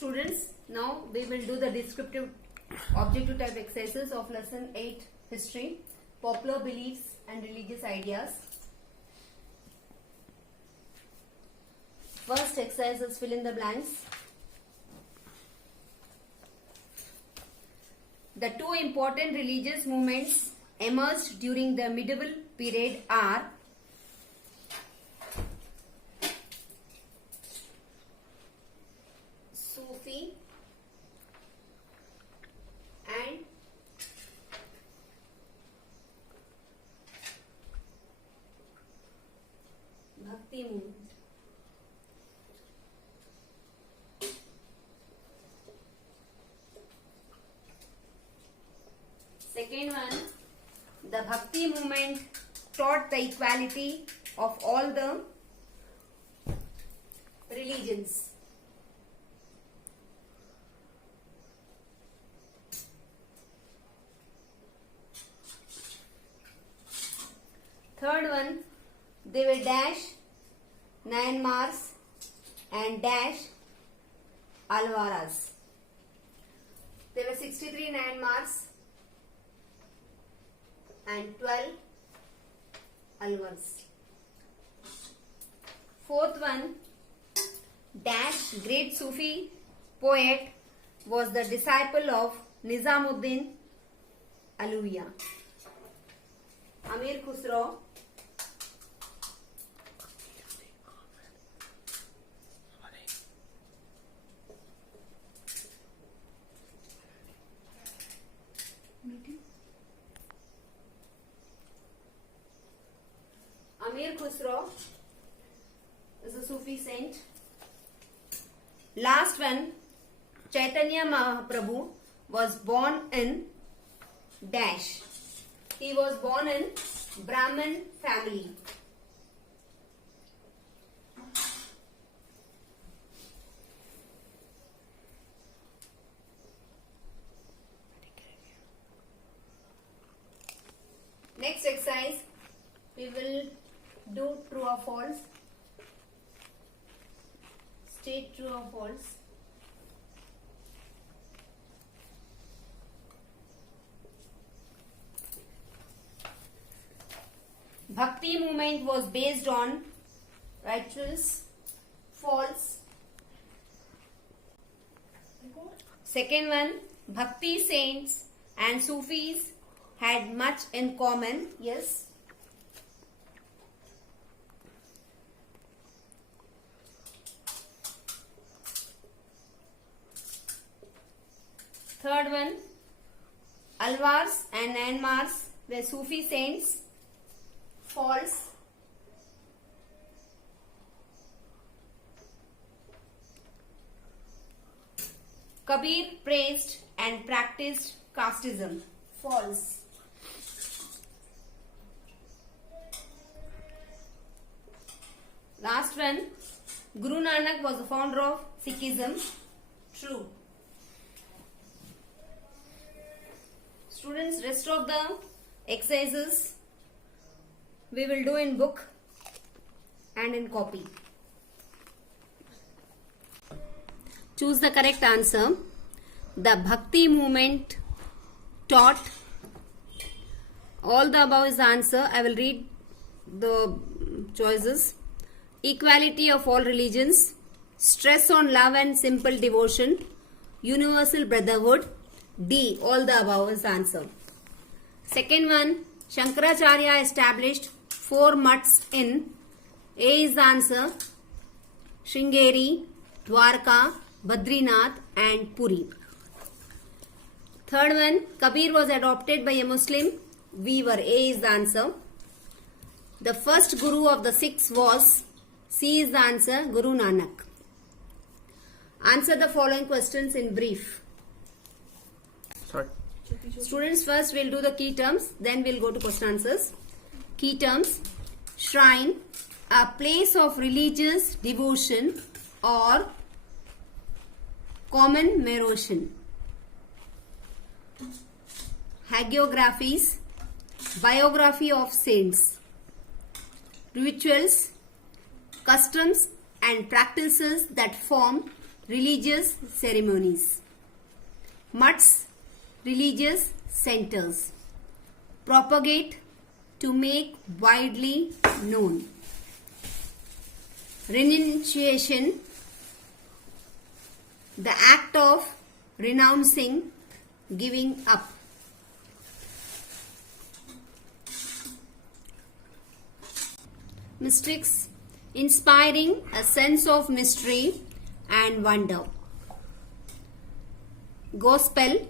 Students, now we will do the descriptive objective type exercises of lesson 8 history, popular beliefs and religious ideas. First exercise is fill in the blanks. The two important religious movements emerged during the medieval period are Sufi and Bhakti movement. Second one, the Bhakti movement taught the equality of all the religions. Third one, they were dash Myanmars and dash Alvaras. There were 63 Myanmars and 12 Alvars. Fourth one, dash great Sufi poet was the disciple of Nizamuddin Auliya. Amir Khusro. Amir Khusro is a Sufi saint. Last one, Chaitanya Mahaprabhu was born in dash. He was born in Brahmin family. Next exercise, we will do true or false. State true or false. Bhakti movement was based on rituals. False. Second one, Bhakti saints and Sufis had much in common. Yes. Third one, Alvars and Myanmars were Sufi saints. False. Kabir praised and practiced casteism. False. Last one, Guru Nanak was the founder of Sikhism. True. Students, rest of the exercises we will do in book and in copy. Choose the correct answer. The Bhakti movement taught. All the above is the answer. I will read the choices. Equality of all religions. Stress on love and simple devotion. Universal brotherhood. D. All the above is the answer. Second one, Shankaracharya established 4 mutts in. A is the answer. Sringeri, Dwarka, Badrinath and Puri. Third one, Kabir was adopted by a Muslim weaver. A is the answer. The first Guru of the Sikhs was, C is the answer, Guru Nanak. Answer the following questions in brief. Sorry. Students, first we'll do the key terms, then we'll go to question answers. Key terms: shrine, a place of religious devotion or commemoration. Hagiographies, biography of saints. Rituals, customs and practices that form religious ceremonies. Mutts, religious centers. Propagate, to make widely known. Renunciation, the act of renouncing, giving up. Mystics, inspiring a sense of mystery and wonder. Gospel,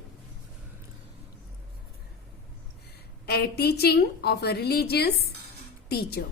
a teaching of a religious teacher.